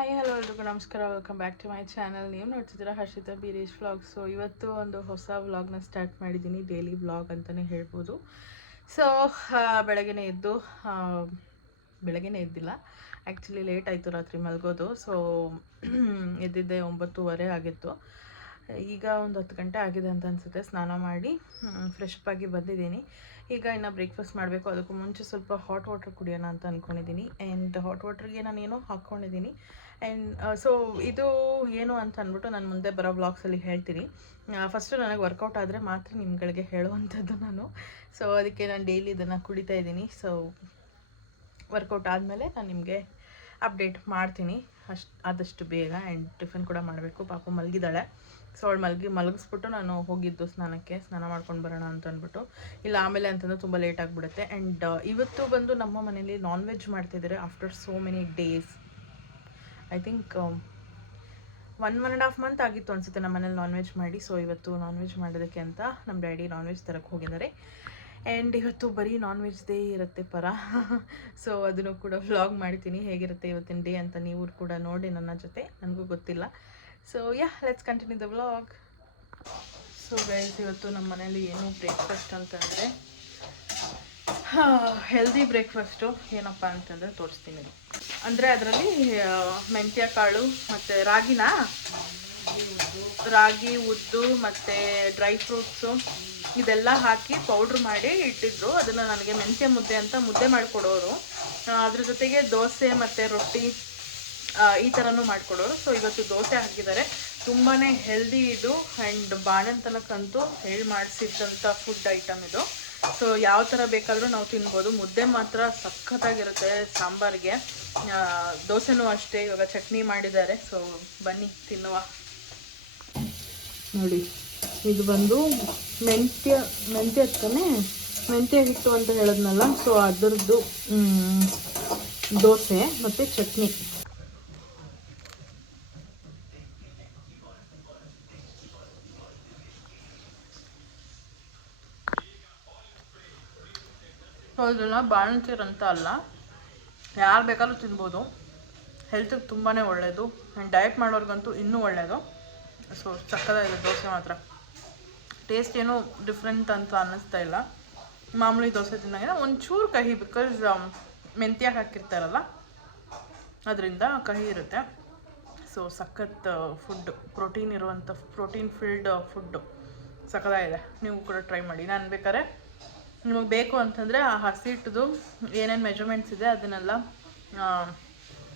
Hi hello ಎಲ್ರಿಗೂ ನಮಸ್ಕಾರ. Welcome back to my channel ನೀವು ನೋಡ್ತಿದ್ದೀರಾ ಹರ್ಷಿತಾ ಬೀರೇಶ್ ವ್ಲಾಗ್ ಸೊ ಇವತ್ತು ಒಂದು ಹೊಸ ವ್ಲಾಗ್ನ ಸ್ಟಾರ್ಟ್ ಮಾಡಿದ್ದೀನಿ ಡೈಲಿ ವ್ಲಾಗ್ ಅಂತಲೇ ಹೇಳ್ಬೋದು. ಸೊ ಬೆಳಗ್ಗೆ ಎದ್ದು ಬೆಳಗ್ಗೆ ಎದ್ದಿಲ್ಲ. ಆ್ಯಕ್ಚುಲಿ ಲೇಟ್ ಆಯಿತು ರಾತ್ರಿ ಮಲಗೋದು. ಸೊ ಎದ್ದಿದ್ದೆ ಒಂಬತ್ತುವರೆ ಆಗಿತ್ತು. ಈಗ ಒಂದು ಹತ್ತು ಗಂಟೆ ಆಗಿದೆ ಅಂತ ಅನಿಸುತ್ತೆ. ಸ್ನಾನ ಮಾಡಿ ಫ್ರೆಶ್ ಆಗಿ ಬಂದಿದ್ದೀನಿ. ಈಗ ಇನ್ನು ಬ್ರೇಕ್ಫಾಸ್ಟ್ ಮಾಡಬೇಕು. ಅದಕ್ಕೂ ಮುಂಚೆ ಸ್ವಲ್ಪ ಹಾಟ್ ವಾಟರ್ ಕುಡಿಯೋಣ ಅಂತ ಅಂದ್ಕೊಂಡಿದ್ದೀನಿ ಆ್ಯಂಡ್ ಹಾಟ್ ವಾಟರ್ಗೆ ನಾನು ಏನೋ ಹಾಕ್ಕೊಂಡಿದ್ದೀನಿ ಆ್ಯಂಡ್ ಸೊ ಇದು ಏನು ಅಂತ ಅಂದ್ಬಿಟ್ಟು ನಾನು ಮುಂದೆ ಬರೋ ವ್ಲಾಗ್ಸಲ್ಲಿ ಹೇಳ್ತೀನಿ. ಫಸ್ಟು ನನಗೆ ವರ್ಕೌಟ್ ಆದರೆ ಮಾತ್ರ ನಿಮ್ಗಳಿಗೆ ಹೇಳುವಂಥದ್ದು ನಾನು. ಸೊ ಅದಕ್ಕೆ ನಾನು ಡೈಲಿ ಇದನ್ನು ಕುಡಿತಾ ಇದ್ದೀನಿ ಸೊ ವರ್ಕೌಟ್ ಆದಮೇಲೆ ನಾನು ನಿಮಗೆ ಅಪ್ಡೇಟ್ ಮಾಡ್ತೀನಿ. ಅಷ್ಟು, ಆದಷ್ಟು ಬೇಗ. ಆ್ಯಂಡ್ ಟಿಫಿನ್ ಕೂಡ ಮಾಡಬೇಕು. ಪಾಪ ಮಲಗಿದ್ದಾಳೆ ಸೊ ಅವಳು ಮಲಗಿ, ಮಲಗಿಸ್ಬಿಟ್ಟು ನಾನು ಹೋಗಿದ್ದು ಸ್ನಾನಕ್ಕೆ. ಸ್ನಾನ ಮಾಡ್ಕೊಂಡು ಬರೋಣ ಅಂತ ಅಂದ್ಬಿಟ್ಟು. ಇಲ್ಲ, ಆಮೇಲೆ ಅಂತಂದ್ರೆ ತುಂಬ ಲೇಟ್ ಆಗಿಬಿಡುತ್ತೆ. ಆ್ಯಂಡ್ ಇವತ್ತು ಬಂದು ನಮ್ಮ ಮನೇಲಿ ನಾನ್ ವೆಜ್ ಮಾಡ್ತಿದ್ದಾರೆ after so many days I think one one and half month ಆಗಿತ್ತು ಅನಿಸುತ್ತೆ ನಮ್ಮ ಮನೇಲಿ ನಾನ್ ವೆಜ್ ಮಾಡಿ. ಸೊ ಇವತ್ತು ನಾನ್ ವೆಜ್ ಮಾಡೋದಕ್ಕೆ ಅಂತ ನಮ್ಮ ಡ್ಯಾಡಿ ನಾನ್ ವೆಜ್ ತರಕ್ಕೆ ಹೋಗಿದ್ದಾರೆ. ಆ್ಯಂಡ್ ಇವತ್ತು ಬರೀ ನಾನ್ ವೆಜ್ದೇ ಇರುತ್ತೆ ಪರ. ಸೊ ಅದನ್ನು ಕೂಡ ವ್ಲಾಗ್ ಮಾಡ್ತೀನಿ. ಹೇಗಿರುತ್ತೆ ಇವತ್ತಿನ ಡೇ ಅಂತ ನೀವು ಕೂಡ ನೋಡಿ ನನ್ನ ಜೊತೆ. ನನಗೂ ಗೊತ್ತಿಲ್ಲ. So yeah let's continue the vlog so guys ಇವತ್ತು ನಮ್ಮ ಮನೇಲಿ ಏನು ಬ್ರೇಕ್ಫಾಸ್ಟ್ ಅಂತಂದರೆ ಹೆಲ್ದಿ ಬ್ರೇಕ್ಫಾಸ್ಟು ಏನಪ್ಪ ಅಂತಂದರೆ ತೋರಿಸ್ತೀನಿ. ಅಂದರೆ ಅದರಲ್ಲಿ ಮೆಂತ್ಯ ಕಾಳು ಮತ್ತು ರಾಗಿನ? ರಾಗಿ, ಉದ್ದು ಮತ್ತು ಡ್ರೈ ಫ್ರೂಟ್ಸು ಇದೆಲ್ಲ ಹಾಕಿ ಪೌಡ್ರ್ ಮಾಡಿ ಇಟ್ಟಿದ್ರು. ಅದನ್ನು ನನಗೆ ಮೆಂತ್ಯ ಮುದ್ದೆ ಅಂತ ಮುದ್ದೆ ಮಾಡಿಕೊಡೋರು. ಅದ್ರ ಜೊತೆಗೆ ದೋಸೆ ಮತ್ತು ರೊಟ್ಟಿ. ಈ ಥರನೂ ಮಾಡಿಕೊಡೋರು. ಸೊ ಇವತ್ತು ದೋಸೆ ಹಾಕಿದ್ದಾರೆ. ತುಂಬಾ ಹೆಲ್ದಿ ಇದು. ಆ್ಯಂಡ್ ಬಾಣಂತನಕ್ಕಂತೂ ಹೇಳಿ ಮಾಡಿಸಿದ್ದಂಥ ಫುಡ್ ಐಟಮ್ ಇದು. ಸೊ ಯಾವ ಥರ ಬೇಕಾದರೂ ನಾವು ತಿನ್ಬೋದು. ಮುದ್ದೆ ಮಾತ್ರ ಸಖತ್ತಾಗಿರುತ್ತೆ ಸಾಂಬಾರಿಗೆ. ದೋಸೆನೂ ಅಷ್ಟೇ. ಇವಾಗ ಚಟ್ನಿ ಮಾಡಿದ್ದಾರೆ. ಸೊ ಬನ್ನಿ, ತಿನ್ನುವ. ನೋಡಿ, ಇದು ಬಂದು ಮೆಂತ್ಯ ಮೆಂತ್ಯ ಅಷ್ಟೇ ಮೆಂತ್ಯ ಹಿಟ್ಟು ಅಂತ ಹೇಳಿದ್ನಲ್ಲ ಸೊ ಅದರದ್ದು ದೋಸೆ ಮತ್ತು ಚಟ್ನಿ. ಹೌದಲ್ಲ ಬಾಣಂತಿಯರ್ ಅಂತ ಅಲ್ಲ. ಯಾರು ಬೇಕಾದ್ರೂ ತಿನ್ಬೋದು. ಹೆಲ್ತಿಗೆ ತುಂಬಾ ಒಳ್ಳೆಯದು ಆ್ಯಂಡ್ ಡಯಟ್ ಮಾಡೋರ್ಗಂತೂ ಇನ್ನೂ ಒಳ್ಳೆಯದು ಸೊ ಚಕ್ಕದಾಗಿದೆ ದೋಸೆ ಮಾತ್ರ. ಟೇಸ್ಟ್ ಏನೂ ಡಿಫ್ರೆಂಟ್ ಅಂತ ಅನ್ನಿಸ್ತಾ ಇಲ್ಲ. ಮಾಮೂಲಿ ದೋಸೆ ತಿನ್ನಂಗೆ ಒಂಚೂರು ಕಹಿ ಬಿಕಾಸ್ ಮೆಂತ್ಯ ಹಾಕಿರ್ತಾರಲ್ಲ, ಅದರಿಂದ ಕಹಿ ಇರುತ್ತೆ. ಸೊ ಸಖತ್ ಫುಡ್ಡು ಪ್ರೋಟೀನ್ ಇರುವಂಥ ಪ್ರೋಟೀನ್ ಫಿಲ್ಡ್ ಫುಡ್ಡು ಸಖತ್ತಾಗಿದೆ. ನೀವು ಕೂಡ ಟ್ರೈ ಮಾಡಿ. ನಾನು ಬೇಕಾದ್ರೆ ನಿಮಗೆ ಬೇಕು ಅಂತಂದರೆ ಆ ಹಸಿಟ್ಟದು ಏನೇನು ಮೆಜರ್ಮೆಂಟ್ಸ್ ಇದೆ ಅದನ್ನೆಲ್ಲ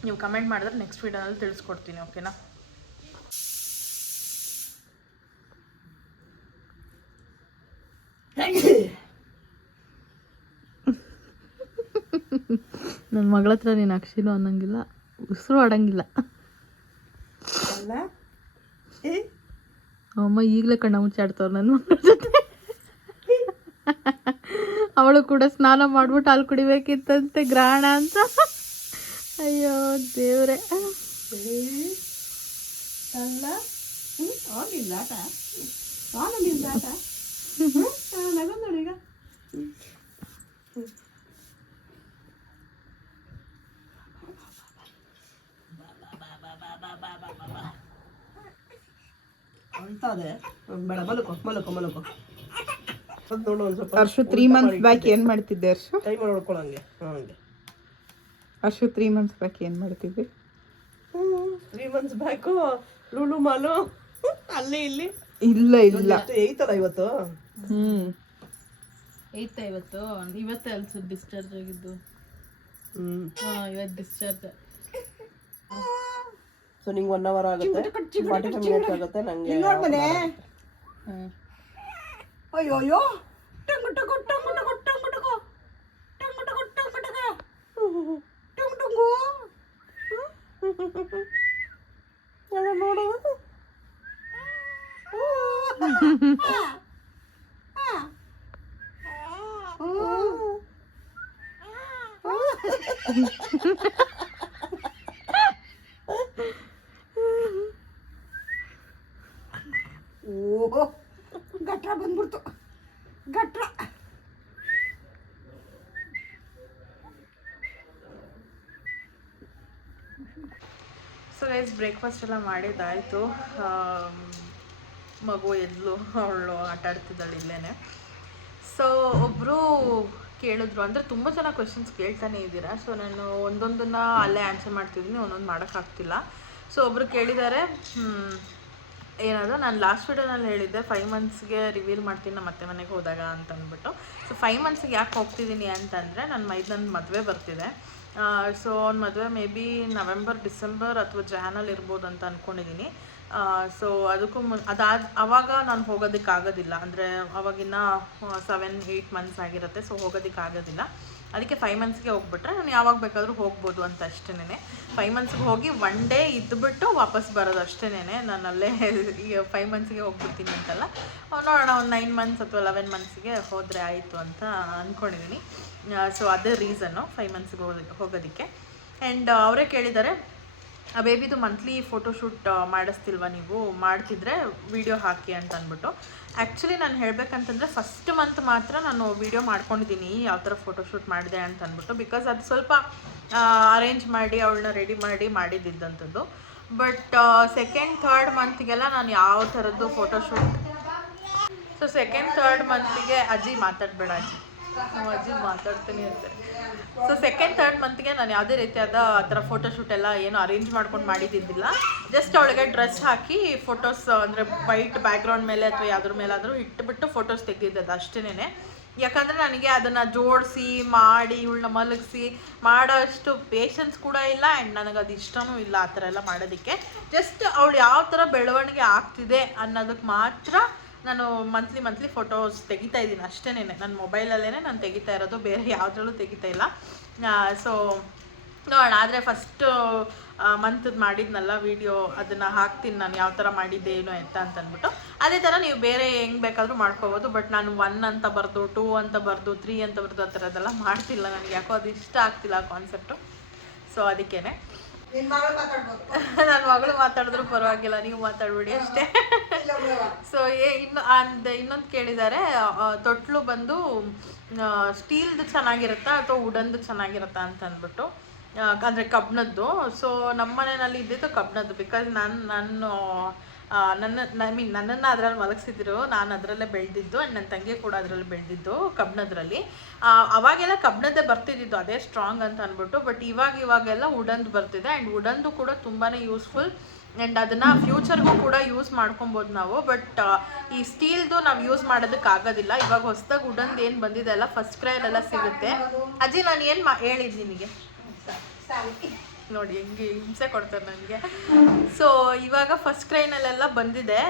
ನೀವು ಕಮೆಂಟ್ ಮಾಡಿದ್ರೆ ನೆಕ್ಸ್ಟ್ ವೀಡಿಯೋನಲ್ಲಿ ತಿಳಿಸ್ಕೊಡ್ತೀನಿ ಓಕೆನಾ? ನನ್ನ ಮಗಳ ಹತ್ರ ನೀನು ಅಕ್ಷಿಲು ಅನ್ನಂಗಿಲ್ಲ ಉಸಿರು ಆಡಂಗಿಲ್ಲ. ಅಲ್ಲ? ಅಮ್ಮ ಈಗಲೇ ಕಣ್ಣ ಮುಚ್ಚಾಡ್ತವ್ರು ನನ್ನ ಮಗಳ ಜೊತೆ. ಅವಳು ಕೂಡ ಸ್ನಾನ ಮಾಡ್ಬಿಟ್ಟು ಹಾಲು ಕುಡಿಬೇಕಿತ್ತಂತೆ ಗ್ರಹಣ ಅಂತ. ಅಯ್ಯೋ ದೇವ್ರೆ. ಅಂತದೆ. ಬೇಡ ಮಲಕೋ ಮಲಕೋ ಮಲಕೋ. ಅದು ನೋಡು ಒಂದು ಸ್ವಲ್ಪ ಹರ್ಷು ತ್ರೀ ಮಂತ್ಸ್ ಬ್ಯಾಕ್ ಏನು ಮಾಡ್ತಿದ್ದೆ ಅರ್ಶು ಟೈಮ್ ನೋಡ್ಕೊಳಂಗೆ ಹಂಗೆ. ಅರ್ಶು ತ್ರೀ ಮಂತ್ಸ್ ಬ್ಯಾಕ್ ಏನು ಮಾಡ್ತಿದ್ದೆ? Three months back Lulu mall. ಅಲ್ಲಿ ಇಲ್ಲಿ. ಇಲ್ಲ ಇಲ್ಲ. ಏಯ್ತಲ್ಲ ಇವತ್ತು? ಹ್ಮ್. ಐತ ಇವತ್ತು? ಇವತ್ತೇ ಅಲ್ಸ ಡಿಸ್ಚಾರ್ಜ್ ಆಗಿದ್ದು. ಹ್ಮ್. ಹಾ ಇವತ್ತು ಡಿಸ್ಚಾರ್ಜ್ ಸೊ ನಿಂಗೆ ಒನ್ ಅವರ್ ಆಗುತ್ತೆ. ಫಾರ್ಟಿ ಫೈವ್ ಮಿನಿಟ್ಸ್ ಆಗುತ್ತೆ ನಂಗೆ ಹ್ಮ್. ಅಯ್ಯೋ ಅಯ್ಯೋ ಟಂಗು ಟಗು ಸೊ ಗೈಸ್ ಬ್ರೇಕ್ಫಾಸ್ಟ್ ಎಲ್ಲ ಮಾಡಿದ್ದಾಯಿತು. ಮಗು ಎದ್ಲು, ಅವಳು ಆಟ ಆಡ್ತಿದ್ದಾಳೆ ಇಲ್ಲೇ ಸೊ ಒಬ್ಬರು ಕೇಳಿದ್ರು. ಅಂದರೆ ತುಂಬ ಜನ ಕ್ವೆಶನ್ಸ್ ಕೇಳ್ತಾನೆ ಇದ್ದೀರಾ? ಸೊ ನಾನು ಒಂದೊಂದನ್ನು ಅಲ್ಲೇ ಆನ್ಸರ್ ಮಾಡ್ತಿದ್ದೀನಿ, ಒಂದೊಂದು ಮಾಡೋಕ್ಕಾಗ್ತಿಲ್ಲ. ಸೊ ಒಬ್ಬರು ಕೇಳಿದ್ದಾರೆ ಏನದು ನಾನು ಲಾಸ್ಟ್ ವಿಡಿಯೋನಲ್ಲಿ ಹೇಳಿದ್ದೆ ಫೈವ್ ಮಂತ್ಸ್ಗೆ ರಿವೀಲ್ ಮಾಡ್ತೀನಿ ನಮ್ಮ ಅತ್ತೆ ಮನೆಗೆ ಹೋದಾಗ ಅಂತ ಅಂದ್ಬಿಟ್ಟು ಸೊ ಫೈವ್ ಮಂತ್ಸ್ಗೆ ಯಾಕೆ ಹೋಗ್ತಿದ್ದೀನಿ ಅಂತಂದರೆ ನನ್ನ ಮೈದನ ಮದುವೆ ಬರ್ತಿದೆ. ಸೊ ಅವ್ನ ಮದುವೆ ಮೇ ಬಿ ನವೆಂಬರ್ ಡಿಸೆಂಬರ್ ಅಥವಾ ಜಾನಲ್ಲಿ ಇರ್ಬೋದು ಅಂತ ಅಂದ್ಕೊಂಡಿದ್ದೀನಿ ಸೊ ಅದಕ್ಕೂ ಮುನ್, ಅದಾದ, ಅವಾಗ ನಾನು ಹೋಗೋದಕ್ಕಾಗೋದಿಲ್ಲ. ಅಂದರೆ, ಅವಾಗಿನ್ನ ಸೆವೆನ್ ಏಯ್ಟ್ ಮಂತ್ಸ್ ಆಗಿರುತ್ತೆ ಸೊ ಹೋಗೋದಕ್ಕಾಗೋದಿಲ್ಲ. ಅದಕ್ಕೆ ಫೈವ್ ಮಂತ್ಸ್ಗೆ ಹೋಗ್ಬಿಟ್ರೆ ನಾನು ಯಾವಾಗ ಬೇಕಾದರೂ ಹೋಗ್ಬೋದು ಅಂತ ಅಷ್ಟೇನೆ ಫೈವ್ ಮಂತ್ಸ್ಗೆ ಹೋಗಿ ಒನ್ ಡೇ ಇದ್ದುಬಿಟ್ಟು ವಾಪಸ್ ಬರೋದು ಅಷ್ಟೇನೆ ನಾನು ಅಲ್ಲೇ ಫೈವ್ ಮಂತ್ಸ್ಗೆ ಹೋಗ್ಬಿಡ್ತೀನಿ ಅಂತಲ್ಲ. ನೋಡೋಣ, ಒಂದು ನೈನ್ ಮಂತ್ಸ್ ಅಥವಾ ಲೆವೆನ್ ಮಂತ್ಸ್ಗೆ ಹೋದರೆ ಆಯಿತು ಅಂತ ಅಂದ್ಕೊಂಡಿದ್ದೀನಿ ಸೊ ಅದೇ ರೀಸನ್ನು ಫೈವ್ ಮಂತ್ಸ್ಗೆ ಹೋಗೋದಕ್ಕೆ. ಆ್ಯಂಡ್ ಅವರೇ ಕೇಳಿದ್ದಾರೆ ಆ ಬೇಬಿದು ಮಂತ್ಲಿ ಫೋಟೋಶೂಟ್ ಮಾಡಿಸ್ತಿಲ್ವಾ ನೀವು? ಮಾಡ್ತಿದ್ರೆ ವಿಡಿಯೋ ಹಾಕಿ ಅಂತ ಅಂದ್ಬಿಟ್ಟು. ಆ್ಯಕ್ಚುಲಿ ನಾನು ಹೇಳಬೇಕಂತಂದರೆ ಫಸ್ಟ್ ಮಂತ್ ಮಾತ್ರ ನಾನು ವಿಡಿಯೋ ಮಾಡ್ಕೊಂಡಿದ್ದೀನಿ ಯಾವ ಥರ ಫೋಟೋಶೂಟ್ ಮಾಡಿದೆ ಅಂತ ಅಂದ್ಬಿಟ್ಟು ಬಿಕಾಸ್ ಅದು ಸ್ವಲ್ಪ ಅರೇಂಜ್ ಮಾಡಿ ಅವಳನ್ನ ರೆಡಿ ಮಾಡಿ ಮಾಡಿದ್ದಿದ್ದಂಥದ್ದು. ಬಟ್ ಸೆಕೆಂಡ್ ಥರ್ಡ್ ಮಂತ್ಗೆಲ್ಲ ನಾನು ಯಾವ ಥರದ್ದು ಫೋಟೋಶೂಟ್ ಸೊ ಸೆಕೆಂಡ್ ಥರ್ಡ್ ಮಂತಿಗೆ ಅಜ್ಜಿ ಮಾತಾಡಬೇಡ ಅಜ್ಜಿ. ನಮ್ಮ ಅಜ್ಜಿ ಮಾತಾಡ್ತೀನಿ ಇರ್ತಾರೆ ಸೊ ಸೆಕೆಂಡ್ ಥರ್ಡ್ ಮಂತ್ಗೆ ನಾನು ಯಾವುದೇ ರೀತಿಯಾದ ಆ ಥರ ಫೋಟೋಶೂಟ್ ಎಲ್ಲ ಏನು ಅರೇಂಜ್ ಮಾಡ್ಕೊಂಡು ಮಾಡಿದ್ದಿದ್ದಿಲ್ಲ. ಜಸ್ಟ್ ಅವಳಿಗೆ ಡ್ರೆಸ್ ಹಾಕಿ ಫೋಟೋಸ್ ಅಂದರೆ ವೈಟ್ ಬ್ಯಾಕ್ಗ್ರೌಂಡ್ ಮೇಲೆ ಅಥವಾ ಯಾವ್ದ್ರ ಮೇಲಾದರೂ ಇಟ್ಬಿಟ್ಟು ಫೋಟೋಸ್ ತೆಗೆದಿದ್ದದು ಅಷ್ಟೇನೆ ಯಾಕಂದರೆ ನನಗೆ ಅದನ್ನು ಜೋಡಿಸಿ, ಮಾಡಿ, ಇವಳನ್ನ ಮಲಗಿಸಿ ಮಾಡೋ ಅಷ್ಟು ಪೇಷನ್ಸ್ ಕೂಡ ಇಲ್ಲ ಆ್ಯಂಡ್ ನನಗೆ ಅದು ಇಷ್ಟವೂ ಇಲ್ಲ ಆ ಥರ ಎಲ್ಲ ಮಾಡೋದಕ್ಕೆ. ಜಸ್ಟ್ ಅವಳು ಯಾವ ಥರ ಬೆಳವಣಿಗೆ ಆಗ್ತಿದೆ ಅನ್ನೋದಕ್ಕೆ ಮಾತ್ರ ನಾನು ಮಂತ್ಲಿ ಮಂತ್ಲಿ ಫೋಟೋಸ್ ತೆಗಿತಾ ಇದ್ದೀನಿ ಅಷ್ಟೇನೆ, ನನ್ನ ಮೊಬೈಲಲ್ಲೇ ನಾನು ತೆಗಿತಾ ಇರೋದು, ಬೇರೆ ಯಾವುದ್ರಲ್ಲೂ ತೆಗಿತಾ ಇಲ್ಲ. ಸೊ ನೋಡೋಣ, ಆದರೆ ಫಸ್ಟು ಮಂತದ್ದು ಮಾಡಿದ್ನಲ್ಲ ವಿಡಿಯೋ ಅದನ್ನು ಹಾಕ್ತೀನಿ ನಾನು ಯಾವ ಥರ ಮಾಡಿದ್ದೆ, ಏನು ಅಂತ ಅಂತಂದ್ಬಿಟ್ಟು. ಅದೇ ಥರ ನೀವು ಬೇರೆ ಹೆಂಗೆ ಬೇಕಾದರೂ ಮಾಡ್ಕೋಬೋದು ಬಟ್ ನಾನು ಒನ್ ಅಂತ ಬರೆದು ಟೂ ಅಂತ ಬರೆದು ತ್ರೀ ಅಂತ ಬರೆದು ಆ ಥರದ್ದೆಲ್ಲ ಮಾಡ್ತಿಲ್ಲ, ನನಗೆ ಯಾಕೋ ಅದು ಇಷ್ಟ ಆಗ್ತಿಲ್ಲ ಆ ಕಾನ್ಸೆಪ್ಟು ಸೊ ಮಾತಾಡ್ಬೋದು ನನ್ನ ಮಗಳು ಮಾತಾಡಿದ್ರು ಪರವಾಗಿಲ್ಲ ನೀವು ಮಾತಾಡ್ಬಿಡಿ ಅಷ್ಟೇ. ಸೊ ಏ ಇನ್ನು ಅಂದ್ ಇನ್ನೊಂದು ಕೇಳಿದ್ದಾರೆ ತೊಟ್ಲು ಬಂದು ಸ್ಟೀಲ್ದು ಚೆನ್ನಾಗಿರುತ್ತಾ ಅಥವಾ ವುಡನ್ದು ಚೆನ್ನಾಗಿರುತ್ತಾ ಅಂತ ಅಂದ್ಬಿಟ್ಟು ಅಂದರೆ ಕಬ್ಣದ್ದು ಸೊ ನಮ್ಮ ಮನೆಯಲ್ಲಿ ಇದ್ದಿದ್ದು ಕಬ್ಣದ್ದು ಬಿಕಾಸ್ ನಾನು ನಾನು ನನ್ನ ಐ ಮೀನ್ ನನ್ನನ್ನು ಅದರಲ್ಲಿ ಮಲಗಿಸಿದ್ರು, ನಾನು ಅದರಲ್ಲೇ ಬೆಳೆದಿದ್ದು ಆ್ಯಂಡ್ ನನ್ನ ತಂಗಿ ಕೂಡ ಅದರಲ್ಲಿ ಬೆಳೆದಿದ್ದು ಕಬ್ಬಣದ್ರಲ್ಲಿ ಅವಾಗೆಲ್ಲ ಕಬ್ಬಣದ್ದೇ ಬರ್ತಿದ್ದಿದ್ದು, ಅದೇ ಸ್ಟ್ರಾಂಗ್ ಅಂತ ಅಂದ್ಬಿಟ್ಟು ಬಟ್ ಇವಾಗ ಇವಾಗೆಲ್ಲ ವುಡನ್ದು ಬರ್ತಿದೆ ಆ್ಯಂಡ್ ವುಡನ್ದು ಕೂಡ ತುಂಬಾ ಯೂಸ್ಫುಲ್ ಆ್ಯಂಡ್ ಅದನ್ನು ಫ್ಯೂಚರ್ಗೂ ಕೂಡ ಯೂಸ್ ಮಾಡ್ಕೊಬೋದು ನಾವು ಬಟ್ ಈ ಸ್ಟೀಲ್ದು ನಾವು ಯೂಸ್ ಮಾಡೋದಕ್ಕೆ ಆಗೋದಿಲ್ಲ. ಇವಾಗ ಹೊಸ್ದಾಗಿ ವುಡನ್ದು ಏನು ಬಂದಿದೆ ಅಲ್ಲ ಫಸ್ಟ್ ಕ್ರೈಲೆಲ್ಲ ಸಿಗುತ್ತೆ. ಅಜ್ಜಿ ನಾನು ಏನು ಮಾ ಹೇಳಿದ್ದು ನಿನಗೆ. ನೋಡಿ, ಹೆಂಗೆ ಹಿಂಸೆ ಕೊಡ್ತಾರೆ ನನಗೆ. ಸೊ ಇವಾಗ ಫಸ್ಟ್ ಕ್ರೈನಲ್ಲೆಲ್ಲ ಬಂದಿದೆ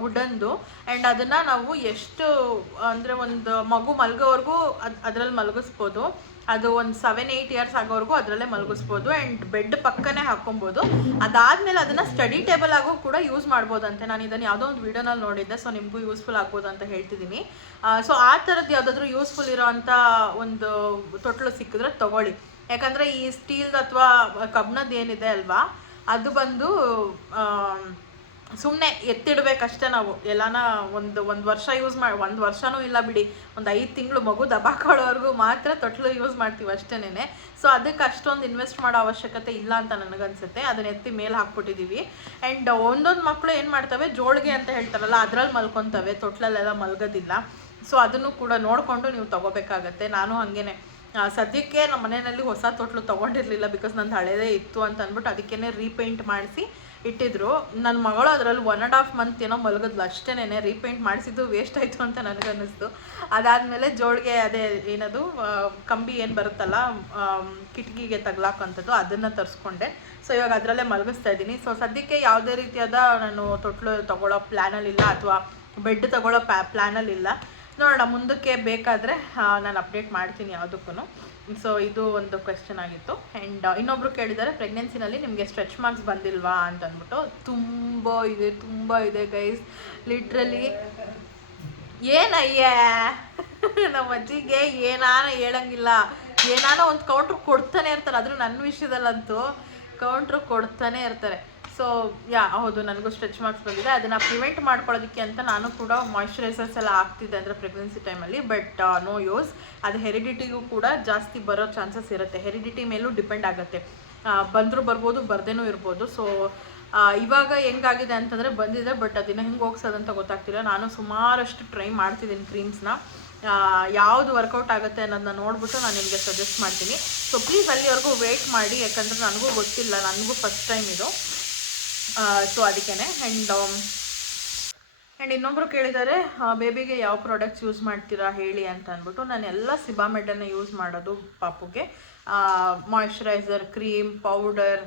ವುಡನ್ದು ಆ್ಯಂಡ್ ಅದನ್ನು ನಾವು ಎಷ್ಟು, ಅಂದರೆ ಒಂದು ಮಗು ಮಲಗೋವರೆಗೂ ಅದು, ಅದರಲ್ಲಿ ಮಲಗಿಸ್ಬೋದು. ಅದು ಒಂದು ಸೆವೆನ್ ಏಯ್ಟ್ ಇಯರ್ಸ್ ಆಗೋವರೆಗೂ ಅದರಲ್ಲೇ ಮಲಗಿಸ್ಬೋದು. ಆ್ಯಂಡ್ ಬೆಡ್ ಪಕ್ಕನೇ ಹಾಕೊಬೋದು ಅದಾದಮೇಲೆ ಅದನ್ನು ಸ್ಟಡಿ ಟೇಬಲ್ ಆಗೋ ಕೂಡ ಯೂಸ್ ಮಾಡ್ಬೋದಂತೆ. ನಾನು ಇದನ್ನು ಯಾವುದೋ ಒಂದು ವೀಡಿಯೋನಲ್ಲಿ ನೋಡಿದ್ದೆ ಸೊ ನಿಮಗೂ ಯೂಸ್ಫುಲ್ ಆಗ್ಬೋದು ಅಂತ ಹೇಳ್ತಿದ್ದೀನಿ ಸೊ ಆ ಥರದ್ದು ಯಾವುದಾದ್ರೂ ಯೂಸ್ಫುಲ್ ಇರೋ ಒಂದು ತೊಟ್ಲು ಸಿಕ್ಕಿದ್ರೆ ತಗೊಳ್ಳಿ. ಯಾಕಂದರೆ ಈ ಸ್ಟೀಲ್ ಅಥವಾ ಕಬ್ಬಿಣದ್ದು ಏನಿದೆ ಅಲ್ವಾ, ಅದು ಬಂದು ಸುಮ್ಮನೆ ಎತ್ತಿಡ್ಬೇಕಷ್ಟೇ ನಾವು. ಎಲ್ಲಾನ ಒಂದು ಒಂದು ವರ್ಷ ಯೂಸ್ ಮಾಡಿ ಒಂದು ವರ್ಷನೂ ಇಲ್ಲ ಬಿಡಿ, ಒಂದು ಐದು ತಿಂಗಳು ಮಗು ದಬಾಕೊಳ್ಳೋವರೆಗೂ ಮಾತ್ರ ತೊಟ್ಲು ಯೂಸ್ ಮಾಡ್ತೀವಿ ಅಷ್ಟೇನೆ ಸೊ ಅದಕ್ಕೆ ಅಷ್ಟೊಂದು ಇನ್ವೆಸ್ಟ್ ಮಾಡೋ ಅವಶ್ಯಕತೆ ಇಲ್ಲ ಅಂತ ನನಗನ್ಸುತ್ತೆ. ಅದನ್ನ ಎತ್ತಿ ಮೇಲೆ ಹಾಕ್ಬಿಟ್ಟಿದ್ದೀವಿ ಆ್ಯಂಡ್ ಒಂದೊಂದು ಮಕ್ಕಳು ಏನು ಮಾಡ್ತವೆ? ಜೋಳಿಗೆ ಅಂತ ಹೇಳ್ತಾರಲ್ಲ, ಅದರಲ್ಲಿ ಮಲ್ಕೊತವೆ, ತೊಟ್ಲಲ್ಲೆಲ್ಲ ಮಲ್ಗೋದಿಲ್ಲ. ಸೊ ಅದನ್ನು ಕೂಡ ನೋಡಿಕೊಂಡು ನೀವು ತಗೋಬೇಕಾಗತ್ತೆ. ನಾನು ಹಾಗೇನೆ. ಸದ್ಯಕ್ಕೆ ನಮ್ಮ ಮನೆಯಲ್ಲಿ ಹೊಸ ತೊಟ್ಲು ತೊಗೊಂಡಿರಲಿಲ್ಲ ಬಿಕಾಸ್ ನಂದು ಹಳೇದೇ ಇತ್ತು ಅಂತ ಅಂದ್ಬಿಟ್ಟು ಅದಕ್ಕೇ ರೀಪೇಂಟ್ ಮಾಡಿಸಿ ಇಟ್ಟಿದ್ರು. ನನ್ನ ಮಗಳು ಅದರಲ್ಲಿ ಒನ್ ಆ್ಯಂಡ್ ಹಾಫ್ ಮಂತ್ ಏನೋ ಮಲಗಿದ್ಲು ಅಷ್ಟೇನೆ ರೀಪೇಂಟ್ ಮಾಡಿಸಿದ್ದು ವೇಸ್ಟ್ ಆಯಿತು ಅಂತ ನನಗನ್ನಿಸ್ತು. ಅದಾದಮೇಲೆ ಜೋಳಿಗೆ ಅದೇ ಏನದು ಕಂಬಿ ಏನು ಬರುತ್ತಲ್ಲ ಕಿಟಕಿಗೆ ತಗ್ಲಾಕಂಥದ್ದು ಅದನ್ನು ತರಿಸ್ಕೊಂಡೆ. ಸೊ ಇವಾಗ ಅದರಲ್ಲೇ ಮಲಗಿಸ್ತಾ ಇದ್ದೀನಿ. ಸೊ ಸದ್ಯಕ್ಕೆ ಯಾವುದೇ ರೀತಿಯಾದ ನಾನು ತೊಟ್ಲು ತಗೊಳ್ಳೋ ಪ್ಲ್ಯಾನಲ್ಲಿಲ್ಲ ಅಥವಾ ಬೆಡ್ ತಗೊಳ್ಳೋ ಪ್ಯಾ ಪ್ಲ್ಯಾನಲ್ಲಿಲ್ಲ ನೋಡೋಣ, ಮುಂದಕ್ಕೆ ಬೇಕಾದರೆ ನಾನು ಅಪ್ಡೇಟ್ ಮಾಡ್ತೀನಿ ಯಾವುದಕ್ಕೂ ಸೊ ಇದು ಒಂದು ಕ್ವೆಶನ್ ಆಗಿತ್ತು. ಆ್ಯಂಡ್ ಇನ್ನೊಬ್ರು ಕೇಳಿದ್ದಾರೆ ಪ್ರೆಗ್ನೆನ್ಸಿನಲ್ಲಿ ನಿಮಗೆ ಸ್ಟ್ರೆಚ್ ಮಾರ್ಕ್ಸ್ ಬಂದಿಲ್ವಾ? ಅಂತ ಅಂದ್ಬಿಟ್ಟು ತುಂಬ ಇದೆ ತುಂಬ ಇದೆ ಗೈಸ್ ಲಿಟ್ರಲಿ ಏನಯ್ಯ? ನಮ್ಮ ಅಜ್ಜಿಗೆ ಏನಾನ ಹೇಳಂಗಿಲ್ಲ. ಏನಾನ ಒಂದು ಕೌಂಟ್ರ್ ಕೊಡ್ತಾನೆ ಇರ್ತಾರೆ, ಆದರೂ ನನ್ನ ವಿಷಯದಲ್ಲಂತೂ ಕೌಂಟ್ರ್ ಕೊಡ್ತಾನೆ ಇರ್ತಾರೆ. ಸೊ ಯಾ ಹೌದು, ನನಗೂ ಸ್ಟ್ರೆಚ್ ಮಾರ್ಕ್ಸ್ ಬಂದಿದೆ. ಅದನ್ನು ಪ್ರಿವೆಂಟ್ ಮಾಡ್ಕೊಳ್ಳೋದಕ್ಕೆ ಅಂತ ನಾನು ಕೂಡ ಮಾಯ್ಶ್ಚರೈಸರ್ಸ್ ಎಲ್ಲ ಆಗ್ತಿದೆ ಅಂದರೆ ಪ್ರೆಗ್ನೆನ್ಸಿ ಟೈಮಲ್ಲಿ ಬಟ್ ನೋ ಯೂಸ್ ಅದು ಹೆರಿಡಿಟಿಗೂ ಕೂಡ ಜಾಸ್ತಿ ಬರೋ ಚಾನ್ಸಸ್ ಇರುತ್ತೆ. ಹೆರಿಡಿಟಿ ಮೇಲೂ ಡಿಪೆಂಡ್ ಆಗುತ್ತೆ. ಬಂದರೂ ಬರ್ಬೋದು, ಬರ್ದೇನೂ ಇರ್ಬೋದು. ಸೊ ಇವಾಗ ಹೆಂಗಾಗಿದೆ ಅಂತಂದರೆ ಬಂದಿದೆ ಬಟ್ ಅದನ್ನು ಹೆಂಗೆ ಹೋಗ್ಸೋದಂತ ಗೊತ್ತಾಗ್ತಿಲ್ಲ. ನಾನು ಸುಮಾರಷ್ಟು ಟ್ರೈ ಮಾಡ್ತಿದ್ದೀನಿ ಕ್ರೀಮ್ಸ್ನ ಯಾವುದು ವರ್ಕೌಟ್ ಆಗುತ್ತೆ ಅನ್ನೋದನ್ನ ನೋಡ್ಬಿಟ್ಟು ನಾನು ನಿಮಗೆ ಸಜೆಸ್ಟ್ ಮಾಡ್ತೀನಿ. ಸೊ ಪ್ಲೀಸ್ ಅಲ್ಲಿವರೆಗೂ ವೇಟ್ ಮಾಡಿ, ಯಾಕಂದರೆ ನನಗೂ ಗೊತ್ತಿಲ್ಲ. ನನಗೂ ಫಸ್ಟ್ ಟೈಮ್ ಇದು. ಸೊ ಅದಕ್ಕೇ ಆ್ಯಂಡ್ ಆ್ಯಂಡ್ ಇನ್ನೊಬ್ಬರು ಕೇಳಿದ್ದಾರೆ ಬೇಬಿಗೆ ಯಾವ ಪ್ರಾಡಕ್ಟ್ಸ್ ಯೂಸ್ ಮಾಡ್ತೀರಾ ಹೇಳಿ ಅಂತ ಅಂದ್ಬಿಟ್ಟು, ನಾನು ಎಲ್ಲ ಸಿಬಾಮೆಡನ್ನು ಯೂಸ್ ಮಾಡೋದು ಪಾಪುಗೆ. ಮಾಯಿಶ್ಚರೈಸರ್ ಕ್ರೀಮ್ ಪೌಡರ್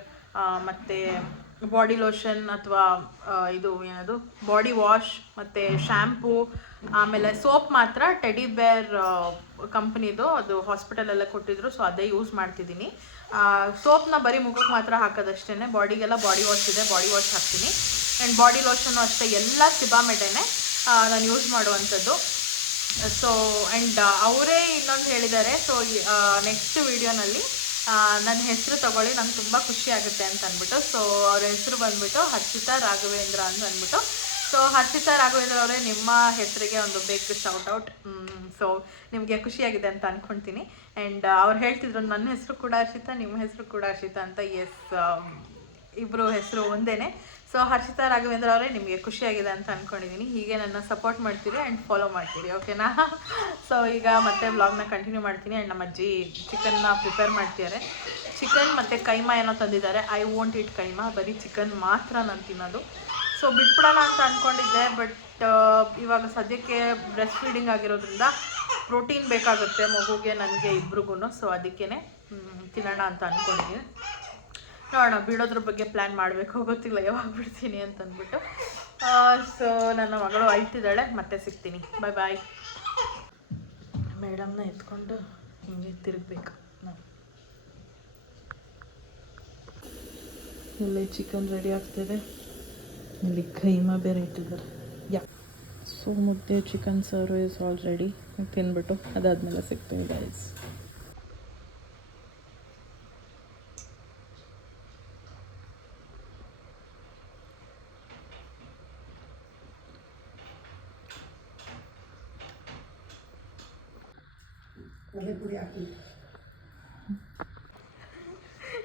ಮತ್ತು ಬಾಡಿ ಲೋಷನ್ ಅಥವಾ ಇದು ಏನದು ಬಾಡಿ ವಾಶ್ ಮತ್ತು ಶ್ಯಾಂಪೂ ಆಮೇಲೆ ಸೋಪ್ ಮಾತ್ರ ಟೆಡಿ ಬೇರ್ ಕಂಪ್ನಿದು ಅದು ಹಾಸ್ಪಿಟಲೆಲ್ಲ ಕೊಟ್ಟಿದ್ರು ಸೊ ಅದೇ ಯೂಸ್ ಮಾಡ್ತಿದ್ದೀನಿ. ಸೋಪ್ನ ಬರೀ ಮುಖಕ್ಕೆ ಮಾತ್ರ ಹಾಕೋದಷ್ಟೇ ಬಾಡಿಗೆಲ್ಲ ಬಾಡಿ ವಾಶ್ ಇದೆ ಬಾಡಿ ವಾಶ್ ಹಾಕ್ತೀನಿ. ಆ್ಯಂಡ್ ಬಾಡಿ ಲೋಷನ್ನು ಅಷ್ಟೇ, ಎಲ್ಲ ಸಿಬಾಮೆಡನೆ ನಾನು ಯೂಸ್ ಮಾಡುವಂಥದ್ದು. ಸೊ ಆ್ಯಂಡ್ ಅವರೇ ಇನ್ನೊಂದು ಹೇಳಿದ್ದಾರೆ. ಸೊ ನೆಕ್ಸ್ಟ್ ವಿಡಿಯೋನಲ್ಲಿ ನನ್ನ ಹೆಸರು ತಗೊಳ್ಳಿ, ನಂಗೆ ತುಂಬ ಖುಷಿ ಆಗುತ್ತೆ ಅಂತ ಅಂದ್ಬಿಟ್ಟು. ಸೊ ಅವ್ರ ಹೆಸರು ಬಂದ್ಬಿಟ್ಟು ಹರ್ಷಿತಾ ರಾಘವೇಂದ್ರ ಅಂತ ಅಂದ್ಬಿಟ್ಟು. ಸೊ ಹರ್ಷಿತಾ ರಾಘವೇಂದ್ರ ಅವರೇ, ನಿಮ್ಮ ಹೆಸರಿಗೆ ಒಂದು ಬೇಕ್ ಶೌಟ್ ಔಟ್ ಸೊ ನಿಮಗೆ ಖುಷಿಯಾಗಿದೆ ಅಂತ ಅಂದ್ಕೊಳ್ತೀನಿ ಆ್ಯಂಡ್ ಅವ್ರು ಹೇಳ್ತಿದ್ರು, ನನ್ನ ಹೆಸರು ಕೂಡ ಹರ್ಷಿತಾ, ನಿಮ್ಮ ಹೆಸರು ಕೂಡ ಹರ್ಷಿತಾ ಅಂತ. ಎಸ್ ಇಬ್ಬರು ಹೆಸರು ಒಂದೇನೆ. ಸೊ ಹರ್ಷಿತಾ, ರಾಘವೇಂದ್ರ ಅವರೇ, ನಿಮಗೆ ಖುಷಿಯಾಗಿದೆ ಅಂತ ಅಂದ್ಕೊಂಡಿದ್ದೀನಿ ಹೀಗೆ ನನ್ನ ಸಪೋರ್ಟ್ ಮಾಡ್ತೀರಿ ಆ್ಯಂಡ್ ಫಾಲೋ ಮಾಡ್ತೀರಿ ಓಕೆನಾ ಸೊ ಈಗ ಮತ್ತೆ ವ್ಲಾಗ್ನ ಕಂಟಿನ್ಯೂ ಮಾಡ್ತೀನಿ. ಆ್ಯಂಡ್ ನಮ್ಮ ಅಜ್ಜಿ ಚಿಕನ್ನ ಪ್ರಿಪೇರ್ ಮಾಡ್ತಿದ್ದಾರೆ ಚಿಕನ್ ಮತ್ತು ಕೈಮಾ ಏನೋ ತಂದಿದ್ದಾರೆ. I want it keema. ಬರೀ ಚಿಕನ್ ಮಾತ್ರ ನಾನು ತಿನ್ನೋದು. ಸೊ ಬಿಟ್ಬಿಡೋಣ ಅಂತ ಅಂದ್ಕೊಂಡಿದ್ದೆ ಬಟ್ ಇವಾಗ ಸದ್ಯಕ್ಕೆ ಬ್ರೆಸ್ಟ್ ಫೀಡಿಂಗ್ ಆಗಿರೋದ್ರಿಂದ ಪ್ರೋಟೀನ್ ಬೇಕಾಗುತ್ತೆ ಮಗುಗೆ, ನನಗೆ ಇಬ್ರಿಗೂ ಸೊ ಅದಕ್ಕೇ ತಿನ್ನೋಣ ಅಂತ ಅಂದ್ಕೊಂಡಿದ್ದೀನಿ ನೋಡೋಣ, ಬಿಡೋದ್ರ ಬಗ್ಗೆ ಪ್ಲ್ಯಾನ್ ಮಾಡಬೇಕು. ಗೊತ್ತಿಲ್ಲ, ಯಾವಾಗ ಬಿಡ್ತೀನಿ ಅಂತ ಅಂದ್ಬಿಟ್ಟು. ಸೊ ನನ್ನ ಮಗಳು ಅಳ್ತಿದ್ದಾಳೆ. ಮತ್ತೆ ಸಿಗ್ತೀನಿ. ಬಾಯ್ ಬಾಯ್ ಮೇಡಮ್ನ ಎತ್ಕೊಂಡು ಹಿಂಗೆ ತಿರುಗಬೇಕು. ಇಲ್ಲಿ ಚಿಕನ್ ರೆಡಿ ಆಗ್ತಿದೆ. ಇಲ್ಲಿ ಕೈಮಾ ಬೇರೆ ಇಟ್ಟಿದ್ದಾರೆ. So mudde chicken serve is all ready ತಿನ್ಬಿಟ್ಟು ಅದಾದಮೇಲೆ ಸಿಗ್ತೀವಿ ಗೈಸ್ ಅದೇ ಪುಡಿ ಹಾಕಿ.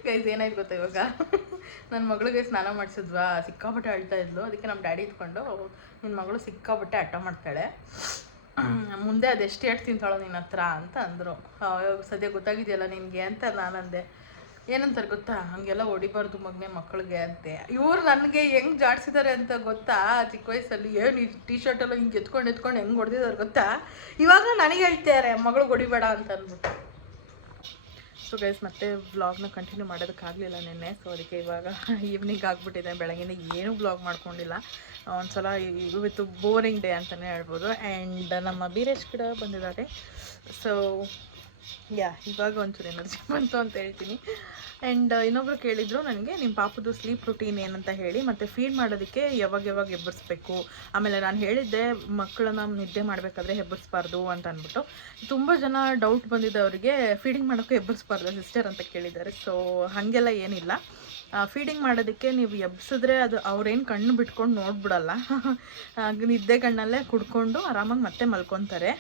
ಗೈಸ್ ಏನಾಯ್ತು ಗೊತ್ತಾ ಇವಾಗ? ನನ್ನ ಮಗಳಿಗೆ ಸ್ನಾನ ಮಾಡಿಸಿದ್ವಾ ಸಿಕ್ಕಾಪಟ್ಟೆ ಅಳ್ತಾ ಇದ್ಲು. ಅದಕ್ಕೆ ನಮ್ಮ ಡ್ಯಾಡಿ ಇದ್ಕೊಂಡು ನಿನ್ನ ಮಗಳು ಸಿಕ್ಕಾಪಟ್ಟೆ ಹಠ ಮಾಡ್ತಾಳೆ. ಮುಂದೆ ಅದೆಷ್ಟು ಎಷ್ಟು ತಿಂತಾಳೋ ನಿನ್ನ ಹತ್ರ ಅಂತ ಅಂದರು. ಸದ್ಯ ಗೊತ್ತಾಗಿದೆಯಲ್ಲ ನಿನಗೆ ಅಂತ ನಾನಂದೆ. ಏನಂತಾರೆ ಗೊತ್ತಾ? ಹಂಗೆಲ್ಲ ಹೊಡಿಬಾರ್ದು ಮಗನೇ ಮಕ್ಕಳಿಗೆ ಅಂತೆ. ಇವ್ರು ನನಗೆ ಹೆಂಗ್ ಜಾಡ್ಸಿದ್ದಾರೆ ಅಂತ ಗೊತ್ತಾ? ಚಿಕ್ಕ ವಯಸ್ಸಲ್ಲಿ ಏನು ಈ ಟಿ ಶರ್ಟೆಲ್ಲ ಹಿಂಗೆ ಎತ್ಕೊಂಡು ಎತ್ಕೊಂಡು ಹೆಂಗೆ ಹೊಡೆದಿದ್ದಾರೆ ಗೊತ್ತಾ? ಇವಾಗ ನನಗೆ ಹೇಳ್ತಾರೆ ಮಗಳು ಹೊಡಿಬೇಡ ಅಂತ ಅಂದ್ಬಿಟ್ಟು. ಸೊ ಗೈಸ್ ಮತ್ತೆ ವ್ಲಾಗ್ನ ಕಂಟಿನ್ಯೂ ಮಾಡೋದಕ್ಕಾಗಲಿಲ್ಲ ನಿನ್ನೆ. ಸೊ ಅದಕ್ಕೆ ಇವಾಗ ಈವ್ನಿಂಗ್ ಆಗಿಬಿಟ್ಟಿದೆ. ಬೆಳಗಿನ ಏನು ವ್ಲಾಗ್ ಮಾಡ್ಕೊಂಡಿಲ್ಲ. ಒಂದ್ಸಲ ಇವತ್ತು ಬೋರಿಂಗ್ ಡೇ ಅಂತಲೇ ಹೇಳ್ಬೋದು. ಆ್ಯಂಡ್ ನಮ್ಮ ಬೀರೇಶ್ ಕೂಡ ಬಂದಿದ್ದಾರೆ. ಸೊ ಯಾ ಇವಾಗ ಒಂಚೂರು ಎನರ್ಜಿ ಬಂತು ಅಂತ ಹೇಳ್ತೀನಿ. ಆ್ಯಂಡ್ ಇನ್ನೊಬ್ರು ಕೇಳಿದ್ರು ನನಗೆ ನಿಮ್ಮ ಪಾಪದು ಸ್ಲೀಪ್ ರುಟೀನ್ ಏನಂತ ಹೇಳಿ, ಮತ್ತು ಫೀಡ್ ಮಾಡೋದಕ್ಕೆ ಯಾವಾಗ ಯಾವಾಗ ಎಬ್ಬರಿಸ್ಬೇಕು ಆಮೇಲೆ ನಾನು ಹೇಳಿದ್ದೆ, ಮಕ್ಕಳನ್ನ ನಿದ್ದೆ ಮಾಡಬೇಕಾದ್ರೆ ಹೆಬ್ಬರಿಸ್ಬಾರ್ದು ಅಂತ ಅಂದ್ಬಿಟ್ಟು. ತುಂಬ ಜನ ಡೌಟ್ ಬಂದಿದೆ ಅವರಿಗೆ ಫೀಡಿಂಗ್ ಮಾಡೋಕ್ಕೆ ಎಬ್ಬರಿಸ್ಬಾರ್ದು ಸಿಸ್ಟರ್ ಅಂತ ಕೇಳಿದ್ದಾರೆ. ಸೊ ಹಾಗೆಲ್ಲ ಏನಿಲ್ಲ. ಫೀಡಿಂಗ್ ಮಾಡೋದಕ್ಕೆ ನೀವು ಎಬ್ಸಿದ್ರೆ ಅದು ಅವ್ರೇನು ಕಣ್ಣು ಬಿಟ್ಕೊಂಡು ನೋಡ್ಬಿಡಲ್ಲ. ನಿದ್ದೆ ಕಣ್ಣಲ್ಲೇ ಕುಡ್ಕೊಂಡು ಆರಾಮಾಗಿ ಮತ್ತೆ ಮಲ್ಕೊತಾರೆ.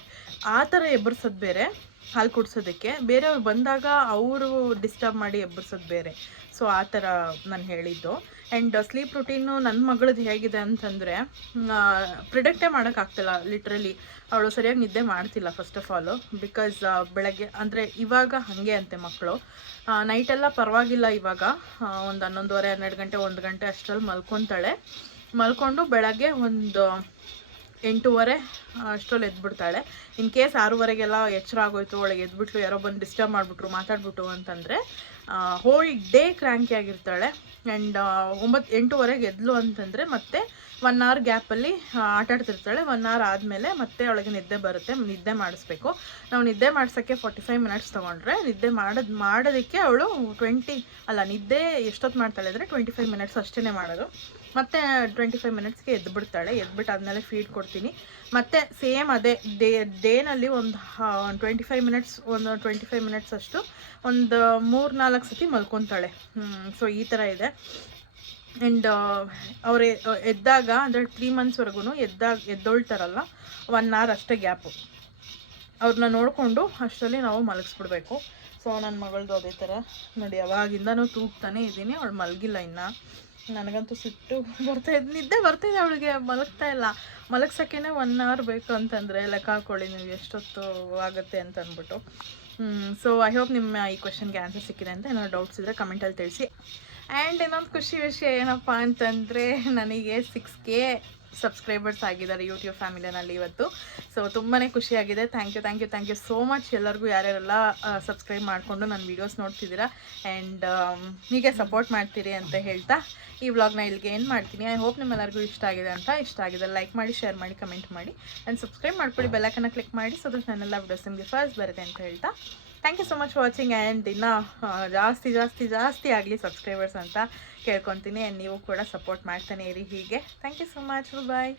ಆ ಥರ ಎಬ್ಬರ್ಸೋದು ಬೇರೆ. ಹಾಲು ಕುಡ್ಸೋದಕ್ಕೆ. ಬೇರೆಯವ್ರು ಬಂದಾಗ ಅವರು ಡಿಸ್ಟರ್ಬ್ ಮಾಡಿ ಎಬ್ಬರ್ಸೋದು ಬೇರೆ. ಸೊ ಆ ಥರ ನಾನು ಹೇಳಿದ್ದು. ಆ್ಯಂಡ್ ಸ್ಲೀಪ್ ರುಟೀನು ನನ್ನ ಮಗಳದ್ದು ಹೇಗಿದೆ ಅಂತಂದರೆ ಪ್ರಿಡಕ್ಟೇ ಮಾಡೋಕ್ಕಾಗ್ತಿಲ್ಲ ಲಿಟ್ರಲಿ ಅವಳು ಸರಿಯಾಗಿ ನಿದ್ದೆ ಮಾಡ್ತಿಲ್ಲ ಫಸ್ಟ್ ಆಫ್ ಆಲು ಬಿಕಾಸ್ ಬೆಳಗ್ಗೆ, ಅಂದರೆ ಇವಾಗ ಹಾಗೆ ಅಂತೆ ಮಕ್ಕಳು. ನೈಟೆಲ್ಲ ಪರವಾಗಿಲ್ಲ ಇವಾಗ. ಒಂದು ಹನ್ನೊಂದುವರೆ, ಹನ್ನೆರಡು ಗಂಟೆ, ಒಂದು ಗಂಟೆ ಅಷ್ಟರಲ್ಲಿ ಮಲ್ಕೊತಾಳೆ ಮಲ್ಕೊಂಡು ಬೆಳಗ್ಗೆ ಒಂದು ಎಂಟೂವರೆ ಅಷ್ಟರಲ್ಲಿ ಎದ್ಬಿಡ್ತಾಳೆ. ಇನ್ ಕೇಸ್ ಆರೂವರೆಗೆಲ್ಲ ಎಚ್ಚರ ಆಗೋಯ್ತು, ಒಳಗೆ ಎದ್ಬಿಟ್ಲು, ಯಾರೋ ಬಂದು ಡಿಸ್ಟರ್ಬ್ ಮಾಡಿಬಿಟ್ರು, ಮಾತಾಡ್ಬಿಟ್ರು ಅಂತಂದರೆ ಹೋಲ್ ಡೇ ಕ್ರ್ಯಾಂಕಿ ಆಗಿರ್ತಾಳೆ. ಆ್ಯಂಡ್ ಒಂಬತ್ತು ಎಂಟೂವರೆಗೆ ಎದ್ಲು ಅಂತಂದರೆ ಮತ್ತೆ ಒನ್ ಅವರ್ ಗ್ಯಾಪಲ್ಲಿ ಆಟಾಡ್ತಿರ್ತಾಳೆ ಒನ್ ಅವರ್ ಆದಮೇಲೆ ಮತ್ತೆ ಅವಳಿಗೆ ನಿದ್ದೆ ಬರುತ್ತೆ, ನಿದ್ದೆ ಮಾಡಿಸ್ಬೇಕು. ನಾವು ನಿದ್ದೆ ಮಾಡಿಸೋಕ್ಕೆ ಫಾರ್ಟಿ ಫೈವ್ ಮಿನಿಟ್ಸ್ ತೊಗೊಂಡ್ರೆ, ನಿದ್ದೆ ಮಾಡೋದು, ಮಾಡೋದಕ್ಕೆ ಅವಳು ಟ್ವೆಂಟಿ ಅಲ್ಲ ನಿದ್ದೆ ಎಷ್ಟೊತ್ತು ಮಾಡ್ತಾಳೆ ಅಂದರೆ ಟ್ವೆಂಟಿ ಫೈವ್ ಮಿನಿಟ್ಸ್ ಅಷ್ಟೇ ಮಾಡೋದು. ಮತ್ತೆ ಟ್ವೆಂಟಿ ಫೈವ್ ಮಿನಿಟ್ಸ್ಗೆ ಎದ್ಬಿಡ್ತಾಳೆ ಎದ್ಬಿಟ್ಟು ಆದಮೇಲೆ ಫೀಡ್ ಕೊಡ್ತೀನಿ. ಮತ್ತು ಸೇಮ್ ಅದೇ ಡೇ, ಡೇನಲ್ಲಿ ಒಂದು ಟ್ವೆಂಟಿ ಫೈವ್ ಮಿನಿಟ್ಸ್ ಒಂದು ಟ್ವೆಂಟಿ ಫೈವ್ ಮಿನಿಟ್ಸ್ ಅಷ್ಟು ಒಂದು ಮೂರು ನಾಲ್ಕು ಸತಿ ಮಲ್ಕೊತಾಳೆ. ಸೊ ಈ ಥರ ಇದೆ. ಆ್ಯಂಡ್ ಅವ್ರು ಎದ್ದಾಗ ಅಂದರೆ ತ್ರೀ ಮಂತ್ಸ್ವರೆಗೂ ಎದ್ದಾಗ, ಎದ್ದೊಳ್ತಾರಲ್ಲ ಒನ್ ಅವರ್ ಅಷ್ಟೇ ಗ್ಯಾಪು ಅವ್ರನ್ನ ನೋಡಿಕೊಂಡು ಅಷ್ಟರಲ್ಲಿ ನಾವು ಮಲಗಿಸ್ಬಿಡ್ಬೇಕು. ಸೊ ನನ್ನ ಮಗಳದು ಅದೇ ಥರ ನೋಡಿ ಯಾವಾಗಿಂದ ತೂಗ್ತಾನೆ ಇದ್ದೀನಿ. ಅವಳು ಮಲಗಿಲ್ಲ ಇನ್ನು. ನನಗಂತೂ ಸಿಟ್ಟು ಬರ್ತಾ ಇದ್ದು ನಿದ್ದೆ ಬರ್ತಿದೆ ಅವಳಿಗೆ, ಮಲಗ್ತಾ ಇಲ್ಲ. ಮಲಗ್ಸೋಕ್ಕೇನೆ ಒನ್ ಅವರ್ ಬೇಕು ಅಂತಂದರೆ, ಲೆಕ್ಕ ಹಾಕೊಳ್ಳಿ, ನೀವು ಎಷ್ಟೊತ್ತು ಆಗುತ್ತೆ ಅಂತ ಅಂದ್ಬಿಟ್ಟು. ಸೊ ಐ ಹೋಪ್ ನಿಮ್ಮ ಈ ಕ್ವಶನ್ಗೆ ಆನ್ಸರ್ ಸಿಕ್ಕಿದೆ ಅಂತ ಏನಾದ್ರು ಡೌಟ್ಸ್ ಇದ್ದರೆ ಕಮೆಂಟಲ್ಲಿ ತಿಳಿಸಿ. ಆ್ಯಂಡ್ ಇನ್ನೊಂದು ಖುಷಿ ವಿಷಯ ಏನಪ್ಪ ಅಂತಂದರೆ, ನನಗೆ ಸಿಕ್ಸ್ ಕೆ ಸಬ್ಸ್ಕ್ರೈಬರ್ಸ್ ಆಗಿದ್ದಾರೆ ಯೂಟ್ಯೂಬ್ ಫ್ಯಾಮಿಲಿನಲ್ಲಿ ಇವತ್ತು. ಸೊ ತುಂಬಾ ಖುಷಿಯಾಗಿದೆ. Thank you thank you thank you so much ಎಲ್ಲರಿಗೂ ಯಾರ್ಯಾರೆಲ್ಲ ಸಬ್ಸ್ಕ್ರೈಬ್ ಮಾಡಿಕೊಂಡು ನನ್ನ ವೀಡಿಯೋಸ್ ನೋಡ್ತಿದ್ದೀರಾ? ಆ್ಯಂಡ್ ಹೀಗೆ ಸಪೋರ್ಟ್ ಮಾಡ್ತೀರಿ ಅಂತ ಹೇಳ್ತಾ ಈ ವ್ಲಾಗ್ನ ಇಲ್ಲಿಗೆ ಏನು ಮಾಡ್ತೀನಿ. ಐ ಹೋಪ್ ನಿಮ್ಮೆಲ್ಲರಿಗೂ ಇಷ್ಟ ಆಗಿದೆ ಅಂತ. ಇಷ್ಟ ಆಗಿದೆ ಲೈಕ್ ಮಾಡಿ ಶೇರ್ ಮಾಡಿ ಕಮೆಂಟ್ ಮಾಡಿ. ಆ್ಯಂಡ್ ಸಬ್ಸ್ಕ್ರೈಬ್ ಮಾಡ್ಕೊಳ್ಳಿ ಬೆಲ್ಲಕನ್ನು ಕ್ಲಿಕ್ ಮಾಡಿ ಸೊ ದಟ್ ನನ್ನೆಲ್ಲ ವಿಡಿಯೋಸ್ ನಿಮಗೆ ಫಸ್ಟ್ ಬರುತ್ತೆ ಅಂತ ಹೇಳ್ತಾ. Thank you so much watching and ಇನ್ನೂ ಜಾಸ್ತಿ ಜಾಸ್ತಿ ಜಾಸ್ತಿ ಆಗಲಿ ಸಬ್ಸ್ಕ್ರೈಬರ್ಸ್ ಅಂತ. ಕೇಳ್ಕೊತೀನಿ ನೀವು ಕೂಡ ಸಪೋರ್ಟ್ ಮಾಡ್ತಾನೆ ಇರಿ ಹೀಗೆ. Thank you so much bye